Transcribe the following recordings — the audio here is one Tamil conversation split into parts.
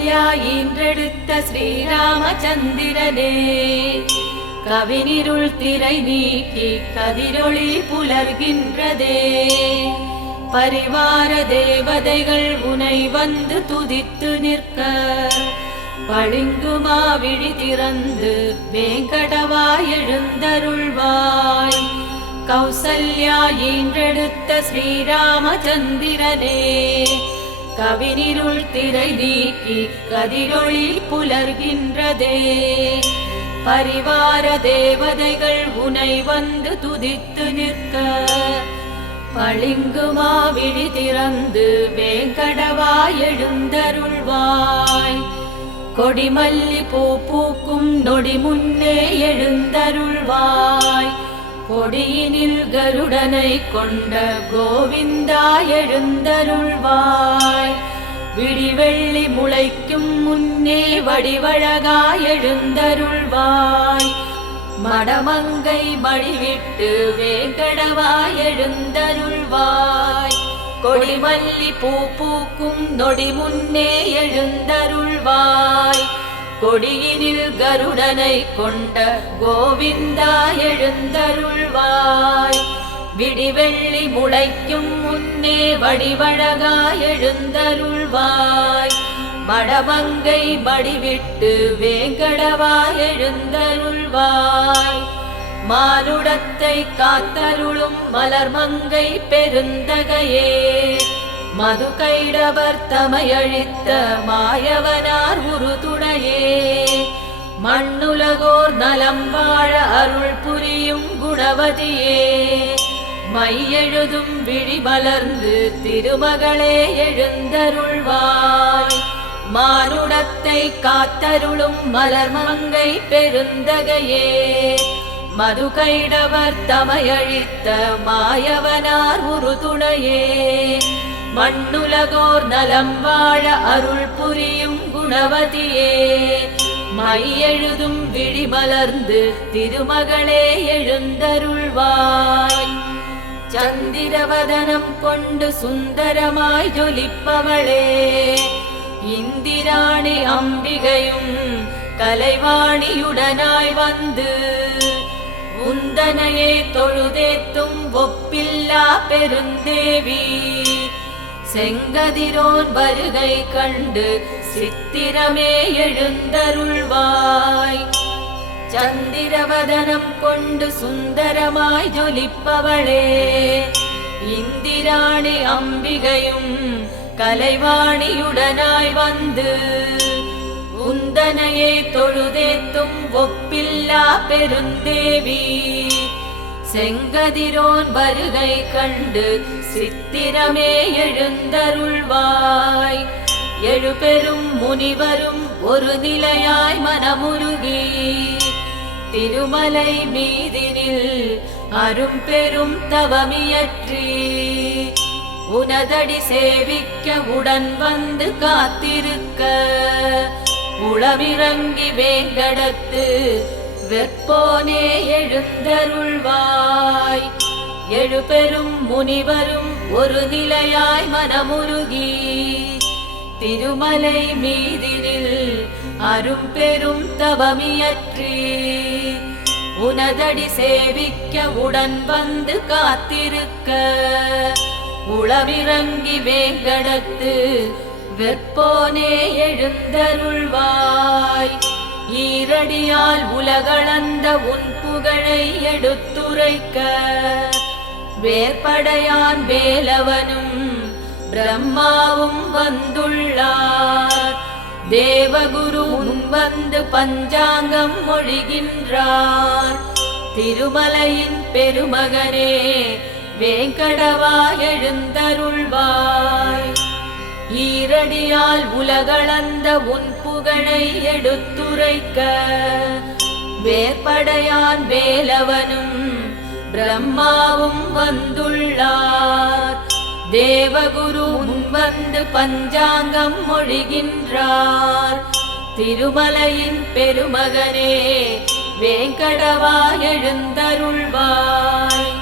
கௌசல்யா ஈன்றெடுத்த ஸ்ரீராமச்சந்திரனே. கவினிருள் திரை நீக்கி கதிரொளி புலர்கின்றதே. பரிவார தேவதைகள் உனை வந்து துதித்து நிற்க. பளிங்குமா விழி திறந்து வேங்கடவாய் எழுந்தருள்வாய். கௌசல்யா ஈன்றெடுத்த ஸ்ரீராமச்சந்திரனே. கவிரிருள் திரை நீக்கி கதிரொளி புலர்கின்றதே. பரிவார தேவதைகள் உனை வந்து துதித்து நிற்க. பளிங்குமா விழி திறந்து வேங்கடவாய் எழுந்தருள்வாய். கொடிமல்லி பூ பூக்கும் நொடி முன்னே எழுந்தருள்வாய். கொடியினில் கருடனை கொண்ட கோவிந்தா எழுந்தருள்வாய். விடிவெள்ளி முளைக்கும் முன்னே வடிவழகாய் எழுந்தருள்வாய். மடமங்கை மடிவிட்டு வேங்கடவாய் எழுந்தருள்வாய். கொடிமல்லி பூ பூக்கும் நொடி முன்னே எழுந்தருள்வாய். கொடியினில் கருடனை கொண்ட கோவிந்தா எழுந்தருள்வாய். விடிவெள்ளி முளைக்கும் முன்னே வடிவழகா எழுந்தருள்வாய். மடமங்கை மடிவிட்டு வேங்கடவா எழுந்தருள்வாய். மானுடத்தை காத்தருளும் மலர்மங்கை பெருந்தகையே. மது கைடவர் தமையழித்த மாயவனார் உருதுணையே. மண்ணுலகோர் நலம் வாழ அருள் புரியும் குணவதியே. மையெழுதும் விழி மலர்ந்து திருமகளே எழுந்தருள்வாய். மானுடத்தை காத்தருளும் மலர்மங்கை பெருந்தகையே. மது கைடவர் தமையழித்த மாயவனார் உருதுணையே. மண்ணுலகோர் நலம் வாழ அருள் புரியும் குணவதியே. மையெழுதும் விழிமலர்ந்து திருமகளே எழுந்தருள்வாய். சந்திரவதனம் கொண்டு சுந்தரமாய் ஜொலிப்பவளே. இந்திராணி அம்பிகையும் கலைவாணியுடனாய் வந்து உந்தனையே தொழுதேத்தும் ஒப்பில்லா பெருந்தேவி. செங்கதிரோன் வருகை கண்டு சித்திரமே எழுந்தருள்வாய். சந்திரவதனம் கொண்டு சுந்தரமாய் ஜொலிப்பவளே இந்திராணி அம்பிகையும் கலைவாணியுடனாய் வந்து உந்தனையே தொழுதேத்தும் ஒப்பில்லா பெருந்தேவி. செங்கதிரோன் வருகை கண்டு சித்திரமே எழுந்தருள்வாய். எழுபெரும் முனிவரும் ஒரு நிலையாய் மனமுருகி. திருமலை மீதினில் அரும் பெரும் தவமியற்றி. உனதடி சேவிக்க உடன் வந்து காத்திருக்க. உளமிறங்கி வேங்கடத்து வெப்போனே எழுந்தருள்வாய். எழுபெரும் முனிவரும் ஒரு நிலையாய் மனமுருகி. திருமலை மீதினில் அரும் பெரும் தவமியற்றி. உனதடி சேவிக்க உடன் வந்து காத்திருக்க. உளவிறங்கி வேங்கடத்து வெப்போனே எழுந்தருள்வாய். ஈரடியால் உலகளந்த உன் புகழை எடுத்துரைக்க. வேற்படையான் வேலவனும் பிரம்மாவும் வந்துள்ளார். தேவகுரு வந்து பஞ்சாங்கம் மொழிகின்றார். திருமலையின் பெருமகனே வேங்கடவா எழுந்தருள்வாய். ஈரடியால் உலகளந்த உன் புகழை எடுத்துரைக்க. வேற்படையான் வேலவனும் பிரம்மாவும் வந்துள்ளார். தேவகுரு முன் வந்து பஞ்சாங்கம் மொழிகின்றார். திருமலையின் பெருமகனே வேங்கடவா எழுந்தருள்வாய்.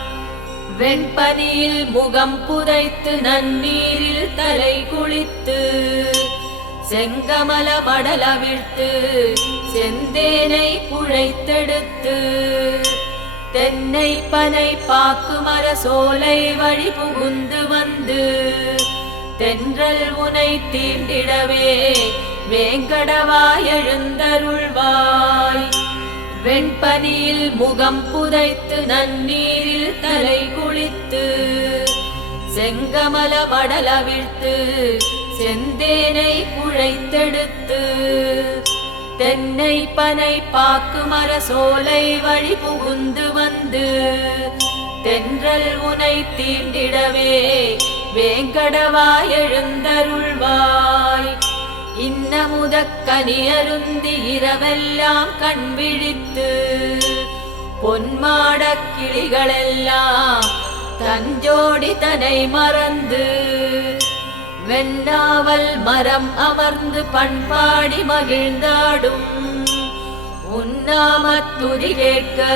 வெண்பனியில் முகம் புதைத்து நன்னீரில் தலை குளித்து செங்கமல மடலவிழ்த்து செந்தேனை குழைத்தெடுத்து தென்னை பனை பாக்குமர சோலை வழி புகுந்து வந்து தென்றல் உனை தீண்டிடவே வேங்கடவாய் எழுந்தருள்வாய். வெண்பனியில் முகம் புதைத்து நன்னீரில் தலை குளித்து செங்கமல மடலவிழ்த்து செந்தேனை குழைத்தெடுத்து தென்னை பனை பாக்கு மர சோலை வழி புகுந்து வந்து தென்றல் உனை தீண்டிடவே வேங்கடவாய் எழுந்தருள்வாய். இன்னமுதக்கனி அருந்தி இரவெல்லாம் கண் விழித்து பொன்மாட கிளிகளெல்லாம் தஞ்சோடி தனை மறந்து வெண்ணாவல் மரம் அமர்ந்து பண்பாடி மகிழ்ந்தாடும். உன்னாமத்துதி கேட்க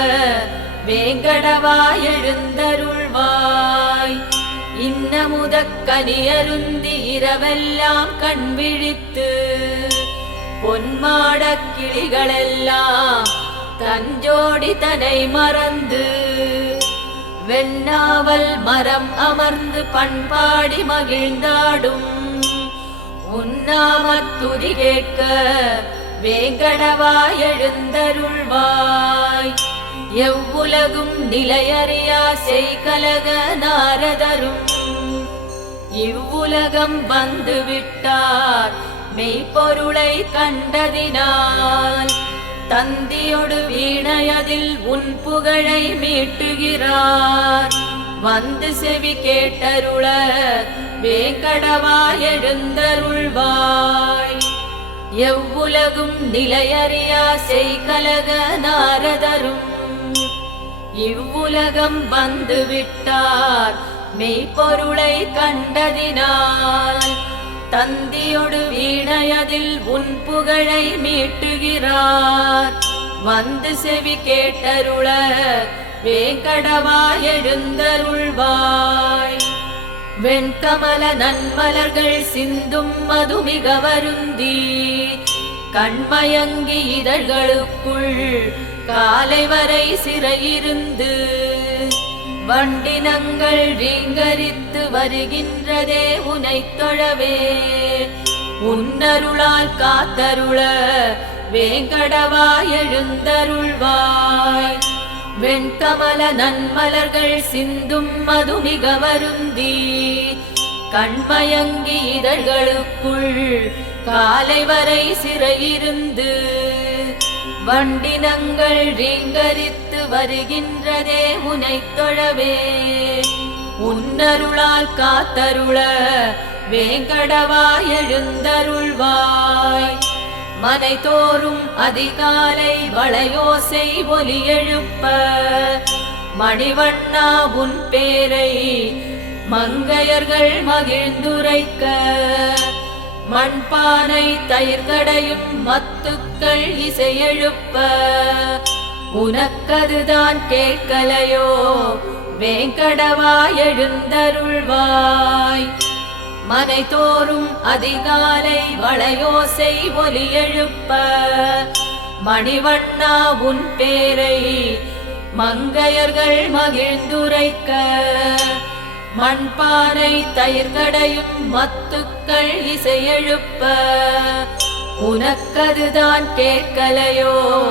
வேங்கடவாய் எழுந்தருள்வாய். இன்னமுதக்கனி அருந்தி இரவெல்லாம் கண் விழித்து பொன்மாடக் கிளிகளெல்லாம் தஞ்சோடி தனை மறந்து வெண்ணாவல் மரம் அமர்ந்து பண்பாடி மகிழ்ந்தாடும். உன்னாமத்துதி கேட்க வேங்கடவாய் எழுந்தருள்வாய். எவ்வுலகும் நிலையறியா செய்கலக நாரதரும். இவ்வுலகம் வந்து விட்டார் மெய்ப்பொருளை கண்டதினால். தந்தியொடு வீணையதில் உன் புகழை மீட்டுகிறார். வந்து செவி கேட்டருள வேங்கடவாய் எழுந்தருள்வாய். எவ்வுலகும் நிலையறியா செய்கலக நாரதரும். இவ்வுலகம் வந்து விட்டார் மெய்ப்பொருளை கண்டதினால். தந்தியொடு வீணையதில் உன் புகழை மீட்டுகிறார். வந்து செவி கேட்டருள வேங்கடவாய் எழுந்தருள்வாய். வெண்கமல நன்மலர்கள் சிந்தும் மதுமிக வருந்தி கண்மயங்கி இதழ்களுக்குள் காலை வரை சிறையிருந்து வண்டினங்கள் ரீங்கரித்து வருகின்றதே உனை தொழவே. உன்னருளால் காத்தருள வேங்கடவாய் எழுந்தருள்வாய். வெண்கமல நன்மலர்கள் சிந்தும் மதுமிக வருந்தி. கண்மயங்கி இதழ்களுக்குள் காலை வரை சிறையிருந்து வண்டினங்கள் ரீங்கரித்து வருகின்றதே உனை தொழவே. உன்னருளால் காத்தருள வேங்கடவாய் எழுந்தருள்வாய். மனை தோறும் அதிகாலை வளையோசை ஒலி எழுப்ப. மணிவண்ணா உன் பேரை மங்கையர்கள் மகிழ்ந்துரைக்க. மண்பானை தயிர்கடையும் மத்துக்கள் இசையெழுப்ப உனக்கதுதான் கேட்கலையோ? வேங்கடவாய் எழுந்தருள்வாய். மனை தோறும் அதிகாலை வளையோசை ஒலி எழுப்ப. மணிவண்ணா உன் பேரை மங்கையர்கள் மகிழ்ந்துரைக்க. மண்பானை தயிர்கடையும் மத்துக்கள் இசையெழுப்ப. உனக்கதுதான் கேட்கலையோ?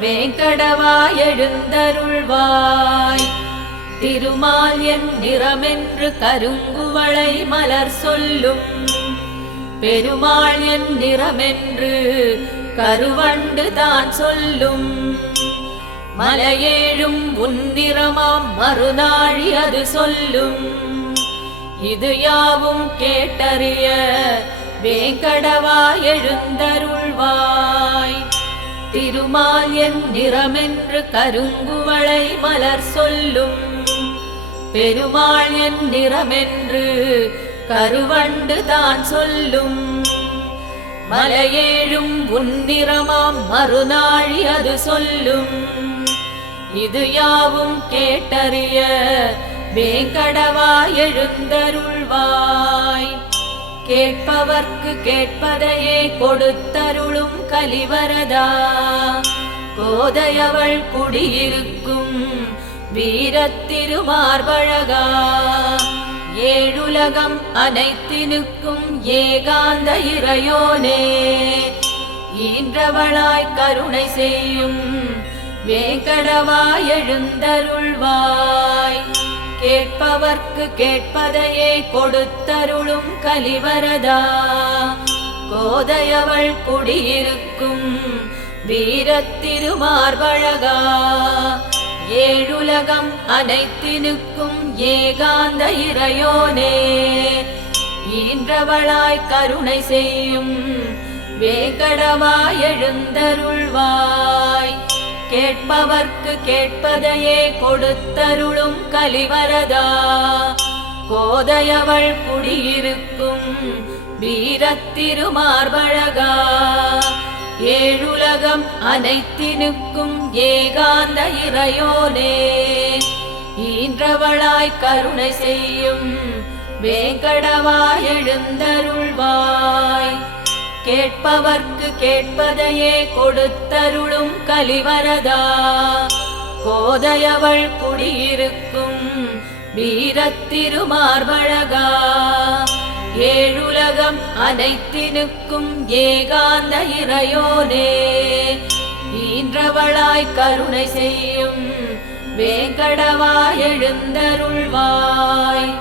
வேங்கடவாய் எழுந்தருள்வாய். திருமால் என் நிறமென்று கருங்குவளை மலர் சொல்லும். பெருமாள் என் நிறமென்று கருவண்டு தான் சொல்லும். மலையேழும் உன்னிறமாம் மறுநாழி அது சொல்லும். இது யாவும் கேட்டறிய வேங்கடவா எழுந்தருள்வாய். திருமால் என் நிறமென்று கருங்குவளை மலர் சொல்லும். பெருமாள் என் நிறமென்று கருவண்டு தான் சொல்லும். மலையேழும் உன்னிறமாம் மறுநாழி அது சொல்லும். இது யாவும் கேட்டறிய வேங்கடவா எழுந்தருள்வாய். கேட்பவர்க்கு கேட்பதையே கொடுத்தருளும் கலிவரதா. கோதையவள் குடியிருக்கும் வீரத்திருமார்பழகா ஏழுலகம் அனைத்தினுக்கும் ஏகாந்த இறையோனே. ஈன்றவளாய் கருணை செய்யும் வேங்கடவாய் எழுந்தருள்வாய் கேட்பவர்க்கு கேட்பதையே கொடுத்தருளும் கலிவரதா. கோதையவள் குடியிருக்கும் வீரத்திருமார்பழகா ஏழுலகம் அனைத்தினுக்கும் ஏகாந்த இறையோனே. ஈன்றவளாய் கருணை செய்யும் வேங்கடவாய் எழுந்தருள்வாய் கேட்பவர்க்கு கேட்பதையே கொடுத்தருளும் கலிவரதா. கோதையவள் குடியிருக்கும் வீரத்திருமார்பழகா. ஏழுலகம் அனைத்தினுக்கும் ஏகாந்த இறையோனே. ஈன்றவளாய் கருணை செய்யும் வேங்கடவாய் எழுந்தருள்வாய். கேட்பவர்க்கு கேட்பதையே கொடுத்தருளும் கலிவரதா. கோதையவள் குடியிருக்கும் வீரத்திருமார்பழகா ஏழுலகம் அனைத்தினுக்கும் ஏகாந்த இறையோனே. ஈன்றவளாய் கருணை செய்யும் வேங்கடவாய் எழுந்தருள்வாய்.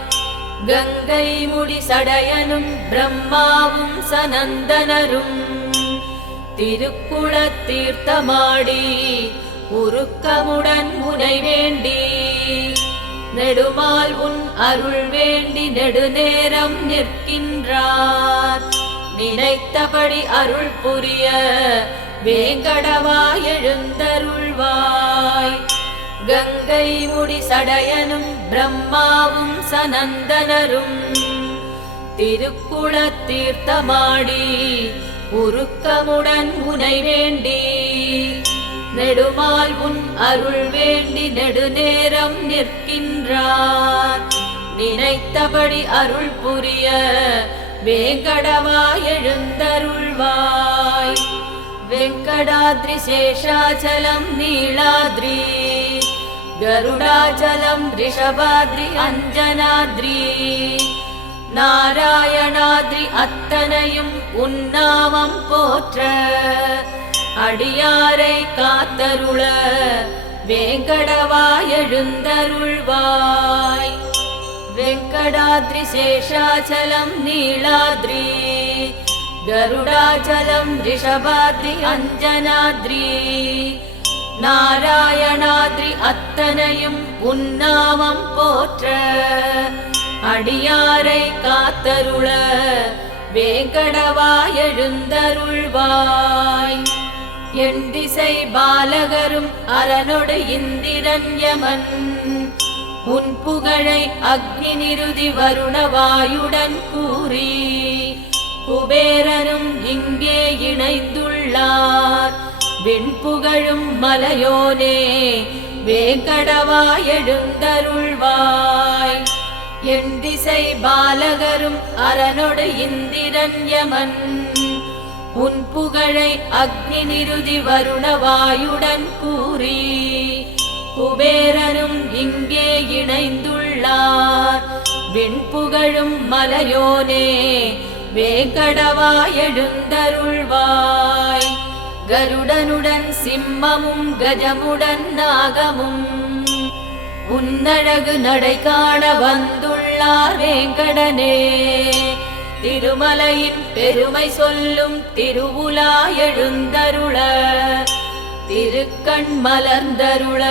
கங்கை முடி சடையனும் பிரம்மாவும் சனந்தனரும். திருக்குள தீர்த்தமாடி உருக்கமுடன் முனை வேண்டி. நெடுமால் உன் அருள் வேண்டி நெடுநேரம் நிற்கின்றார். நினைத்தபடி அருள் புரிய வேங்கடவாய் எழுந்தருள்வாய். கங்கை முடி சடையனும் பிரம்மாவும் சனந்தனரும் திருக்குள தீர்த்தமாடி உருக்கமுடன் முனை வேண்டி. நெடுமால் உன் அருள் வேண்டி நெடுநேரம் நிற்கின்றார். நினைத்தபடி அருள் புரிய வேங்கடவாய் எழுந்தருள்வாய். வெங்கடாத்ரி சேஷாச்சலம் நீளாத்ரி. गरुडाचलं वृषभाद्रि அஞ்சனாத்ரி நாராயணாத்ரி அத்தனையும் உன்னாமம் போற்ற அடியாரை காத்தருள வேங்கடவாய் எழுந்தருள்வாய் வெங்கடாத்ரி சேஷாச்சலம் நீளாத்ரி கருடாச்சலம் ரிஷபாத்ரி அஞ்சனாத்ரி நாராயணாத்ரி அத்தனையும் உன்னாமம் போற்ற. அடியாரை காத்தருள வேங்கடவாய் எழுந்தருள்வாய். என் திசை பாலகரும் அரனொடு இந்திரன் யமன். உன் புகழை அக்னி நிருதி வருணவாயுடன் கூறி. குபேரனும் இங்கே இணைந்துள்ளார். வெண்புகழும் மலையோனே வேங்கடவாய் எழுந்தருள்வாய். என் திசை பாலகரும் அரனொடு இந்திரன் யமன். உன் புகழை அக்னி நிருதி வருணவாயுடன் கூறி குபேரனும் இங்கே இணைந்துள்ளார். விண்புகழும் மலையோனே வேங்கடவாய் எழுந்தருள்வாய். கருடனுடன் சிம்மமும் கஜமுடன் நாகமும். உன்னழகு நடை காண வந்துள்ளார் வேங்கடனே. திருமலையின் பெருமை சொல்லும் திருவுலா எழுந்தருள. திருக்கண் மலர்ந்தருள.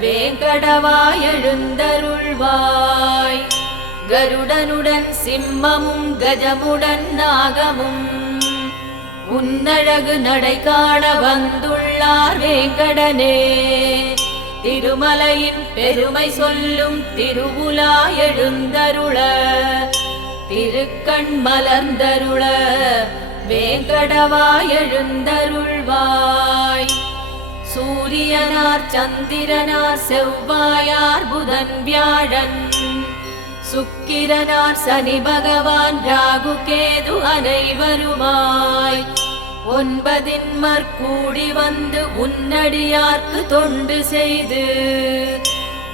வேங்கடவாய் எழுந்தருள்வாய். கருடனுடன் சிம்மமும் கஜமுடன் நாகமும். உன்னழகு நடை காண வந்துள்ளார் வேங்கடனே. திருமலையின் பெருமை சொல்லும் திருவுலா எழுந்தருள திருக்கண் மலர்ந்தருள வேங்கடவாய் எழுந்தருள்வாய். சூரியனார் சந்திரனார் செவ்வாயார் புதன் வியாழன் சுக்கிரனார் சனி பகவான் ராகு கேது அனைவருமாய். ஒன்பதின் மற்கூடி வந்து உன்னடியார்க்கு தொண்டு செய்து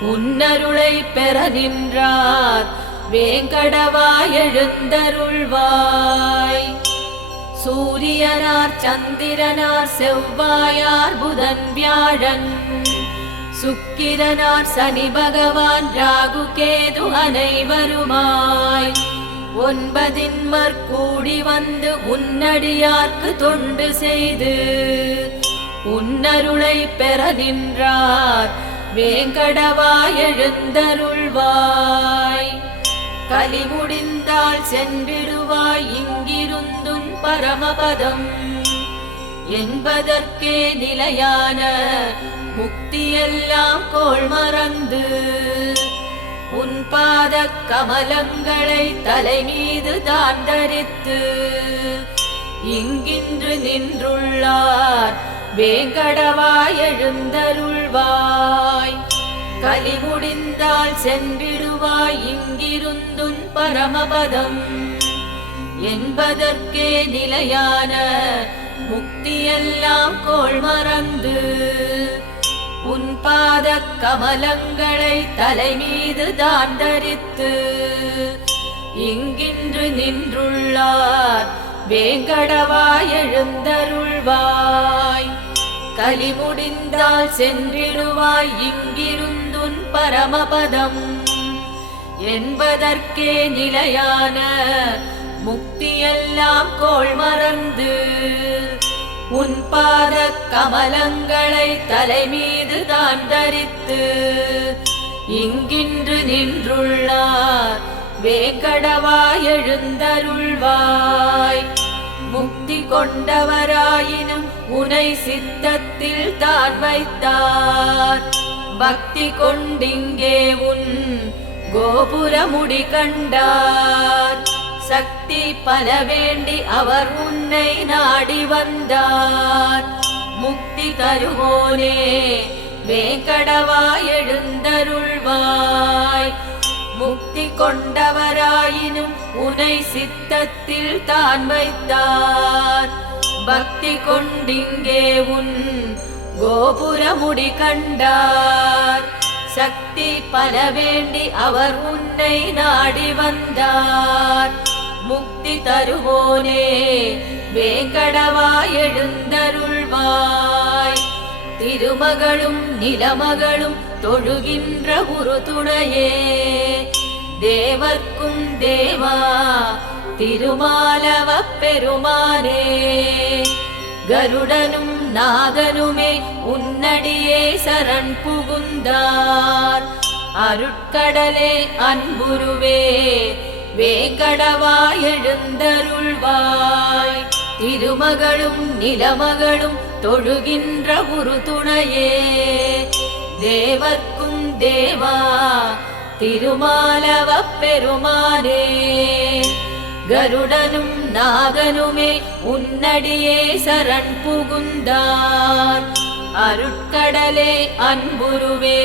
உன்னருளை பெற நின்றார். வேங்கடவாய் எழுந்தருள்வாய். சூரியனார் சந்திரனார் செவ்வாயார் புதன் வியாழன். சுக்கிரனார் சனி பகவான் ராகு கேது அனைவருமாய். ஒன்பதின் கூடி வந்து உன்னடியார்க்கு தொண்டு செய்து உன்னருளை பெற நின்றார். வேங்கடவாய் எழுந்தருள்வாய். கலி முடிந்தால் சென்றிடுவாய் இங்கிருந்தும் பரமபதம். என்பதற்கே நிலையான முக்தியெல்லாம் கோள் மறந்து உன் பாத கமலங்களை தலை மீது தான் தரித்து இங்கின்று நின்றுள்ளார் வேங்கடவாய் எழுந்தருள்வாய். கலி முடிந்தால் சென்றிடுவாய் இங்கிருந்தும் பரமபதம். என்பதற்கே நிலையான முக்தியெல்லாம் கோள் மறந்து உன் பாத கமலங்களை தலைமீது தான் தரித்து இங்கின்று நின்றுள்ளார் வேங்கடவாய் எழுந்தருள்வாய். கலி முடிந்தால் சென்றிடுவாய் இங்கிருந்துன் பரமபதம். என்பதற்கே நிலையான முக்தியெல்லாம் கோள் மறந்து உன் பாத கமலங்களை தலைமீது தான் தரித்து இங்கின்று நின்றுள்ளார் வேங்கடவாய் எழுந்தருள்வாய். முக்தி கொண்டவராயினும் உனை சித்தத்தில் தான் வைத்தார். பக்தி கொண்டிங்கே உன் கோபுரமுடி கண்டார். சக்தி பல வேண்டி அவர் உன்னை நாடி வந்தார். முக்தி தருவோனே வேங்கடவாய் எழுந்தருள்வாய். முக்தி கொண்டவராயினும் உனை சித்தத்தில் தான் வைத்தார். பக்தி கொண்டிங்கே உன் கோபுரமுடி கண்டார். சக்தி பல வேண்டி அவர் உன்னை நாடி வந்தார். முக்தி தருவோனே. வேங்கடவாய் எழுந்தருள்வாய். திருமகளும் நிலமகளும் தொழுகின்ற ஒரு துணையே தேவர்க்கும் தேவா திருமாலவ பெருமானே. கருடனும் நாகனுமே உன்னடியே சரண் புகுந்தார். அருட்கடலே அன்புருவே வேங்கடவாய் எழுந்தருள்வாய். திருமகளும் நிலமகளும் தொழுகின்ற ஒரு துணையே தேவர்க்கும் தேவா திருமாலவ பெருமானே. கருடனும் நாகனுமே உன்னடியே சரண் புகுந்தார். அருட்கடலே அன்புருவே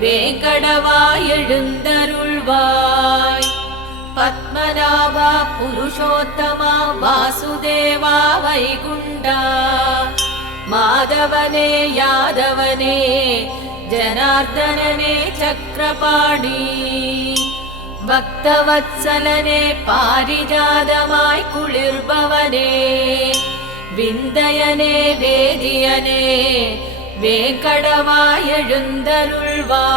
வேங்கடவாய் எழுந்தருள்வாய். பத்மநாபா புருஷோத்தமா வாசுதேவா வைகுண்டா மாதவனே யாதவனே ஜனார்தனனே சக்கரபாணி பக்தவத்சலனே பாரிஜாதமாய் குளிர்பவனே விந்தயனே வேதியனே வேங்கடவாய் எழுந்தருள்வாய்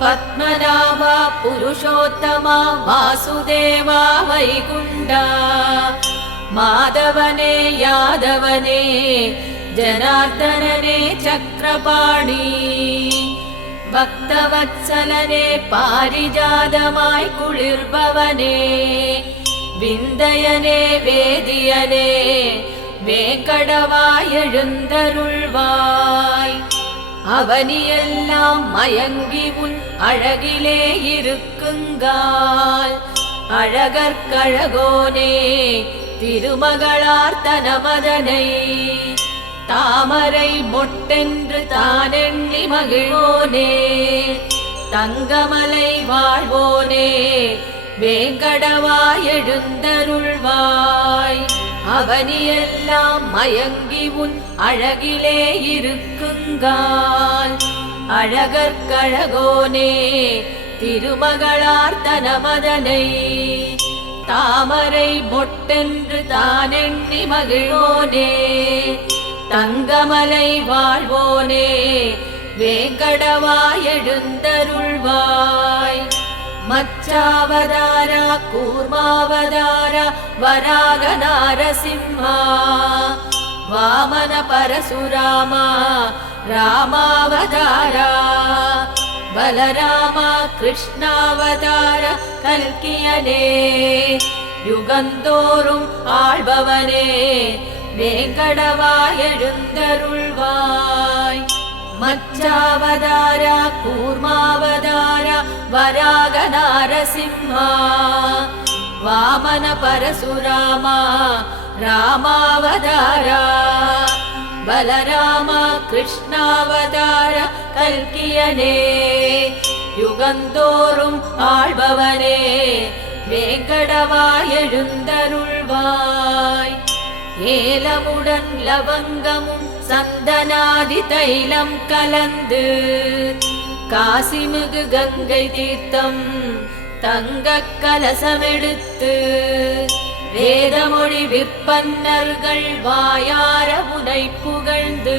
பத்மநாபா புருஷோத்தமா வாசுதேவா வைகுண்டா மாதவனே யாதவனே ஜனார்தனனே சக்கரபாணி பக்தவத்சலனே பாரிஜாதமாய் குளிர்பவனே விந்தயனே வேதியனே வேங்கடவாய் எழுந்தருள்வாய் அவனியெல்லாம் மயங்கி உன் அழகிலே இருக்குங்கால். அழகற்கழகோனே திருமகளார் தனமதனை தாமரை மொட்டென்று தானெண்ணி மகிழ்வோனே. தங்கமலை வாழ்வோனே வேங்கடவாய் எழுந்தருள்வாய். அவனியெல்லாம் மயங்கி உன் அழகிலே இருக்குங்கால். அழகற்கழகோனே திருமகளார் தனமதனை. தாமரை மொட்டென்று தானெண்ணி மகிழ்வோனே தங்கமலை வாழ்வோனே வேங்கடவாய் எழுந்தருள்வாய். மச்சாவதாரா கூர்மாவதாரா வராக நாரசிம்மா வாமன பரசுராமா ராமாவதாரா பலராமா கிருஷ்ணாவதார கல்கியனே யுகந்தோறும் ஆள்பவனே வேங்கடவாய் எழுந்தருள்வாய் மச்சாவதாரா கூர்மாவதாரா வராக நாரசிம்மா வாமன பரசுராமா ராமாவதாரா. பலராமா கிருஷ்ணாவதார கல்கியனே. யுகந்தோறும் ஆள்பவனே வேங்கடவாய் எழுந்தருள்வாய். ஏலமுடன் லவங்கமும் சந்தனாதி தைலம் கலந்து காசிமிகு கங்கை தீர்த்தம் தங்க கலசமெடுத்து வேதமொழி விற்பன்னர்கள் வாயார முனை புகழ்ந்து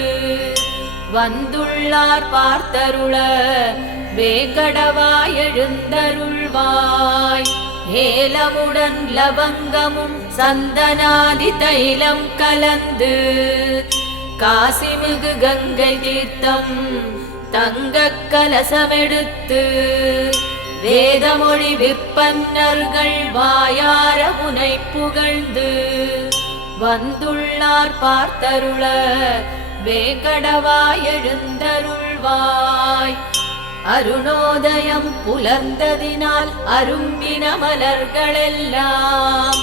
வந்துள்ளார் பார்த்தருள வேங்கடவாய் எழுந்தருள்வாய். ஏலமுடன் லவங்கமும் சந்தனாதி தைலம் கலந்து காசிமிகு கங்கை தீர்த்தம் தங்க கலசமெடுத்து வேதமொழி விற்பன்னர்கள் வாயார புனை புகழ்ந்து வந்துள்ளார் பார்த்தருள வேங்கடவாய் எழுந்தருள்வாய். அருணோதயம் புலர்ந்ததினால் அரும்பின மலர்களெல்லாம்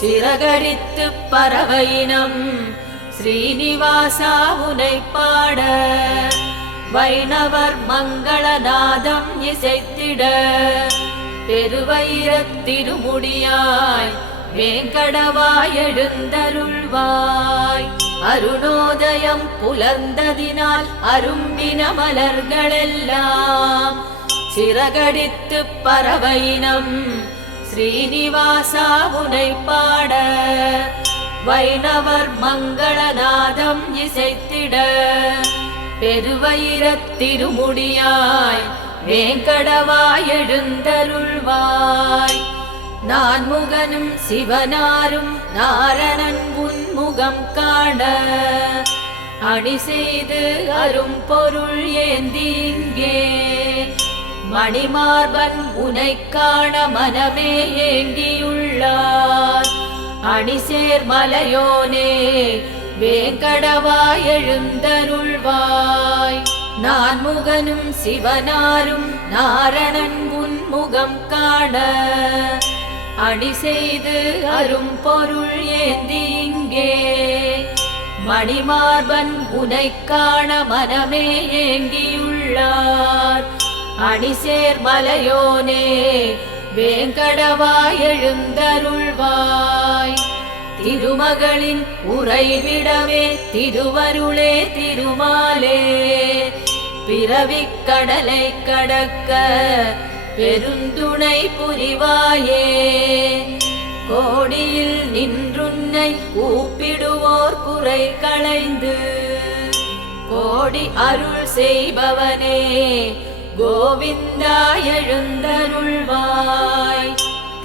சிறகடித்து பறவையினம். ஸ்ரீனிவாசா உனை பாட வைணவர் மங்களநாதம் இசைத்திட பெருவயிரத்திருமுடியாய் வேங்கடவாய் எழுந்தருள்வாய் அருணோதயம் புலர்ந்ததினால் அரும்பின மலர்களெல்லாம் சிறகடித்து பறவையினம் ஸ்ரீனிவாசா உனை பாட வைணவர் மங்களநாதம் இசைத்திட பெருவயிரத்திருமுடியாய் வேங்கடவாய் எழுந்தருள்வாய். நான் முகனும் சிவனாரும் நாரணன் உன்முகம் காண அணி செய்து அரும் பொருள் ஏந்திங்கே. மணிமார்பன் உனை காண மனமே ஏங்கியுள்ளார். அணிசேர் மலையோனே வேங்கடவா எழுந்தருள்வாய். நான் முகனும் சிவனாரும் நாரணன் உன்முகம் காண. அணி செய்து அரும் பொருள் ஏந்தி இங்கே மணிமார்பன் உனை காண மனமே ஏங்கியுள்ளார். அணிசேர் மலையோனே வேங்கடவாய் எழுந்தருள்வாய் திருமகளின் உறைவிடமே திருவருளே திருமாலே. பிறவிக் கடலை கடக்க பெருந்துணை புரிவாயே. கோடியில் நின்றுன்னை கூப்பிடுவோர் குறை களைந்து. கோடி அருள் செய்பவனே கோவிந்தா எழுந்தருள்வாய்.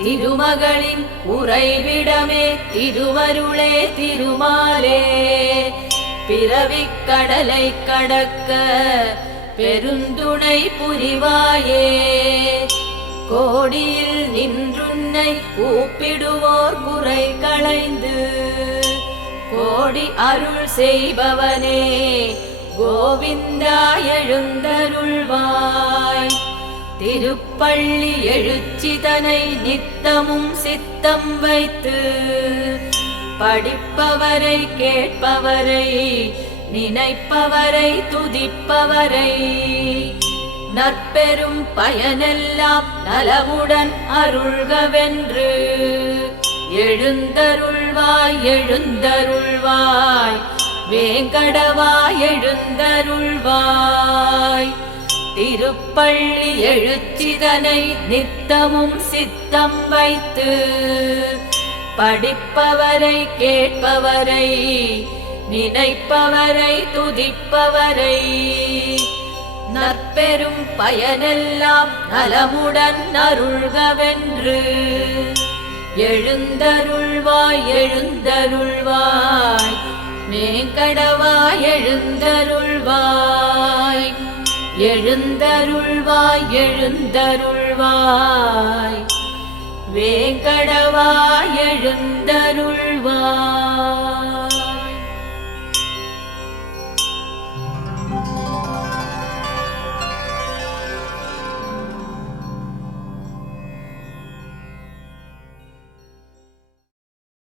திருமகளின் உறைவிடமே திருவருளே திருமாலே பிறவிக் கடலை கடக்க பெருந்துணை புரிவாயே. கோடியில் நின்றுன்னை கூப்பிடுவோர் குறை களைந்து. கோடி அருள் செய்பவனே கோவிந்தா எழுந்தருள்வாய். திருப்பள்ளி எழுச்சிதனை நித்தமும் சித்தம் வைத்து படிப்பவரை கேட்பவரை நினைப்பவரை துதிப்பவரை. நற்பெரும் பயனெல்லாம் நலமுடன் அருள்கவென்று எழுந்தருள்வாய் எழுந்தருள்வாய். வேங்கடவாய் எழுந்தருள்வாய். திருப்பள்ளி எழுச்சிதனை நித்தமும் சித்தம் வைத்து படிப்பவரை கேட்பவரை நினைப்பவரை துதிப்பவரை. நற்பெரும் பயனெல்லாம் நலமுடன் அருள்கவென்று எழுந்தருள்வாய் எழுந்தருள்வாய். மேங்கடவாய் எழுந்தருள்வாய். எழுந்தருள்வாய் எழுந்தருள்வாய். வேங்கடவாய் எழுந்தருள்வாய்.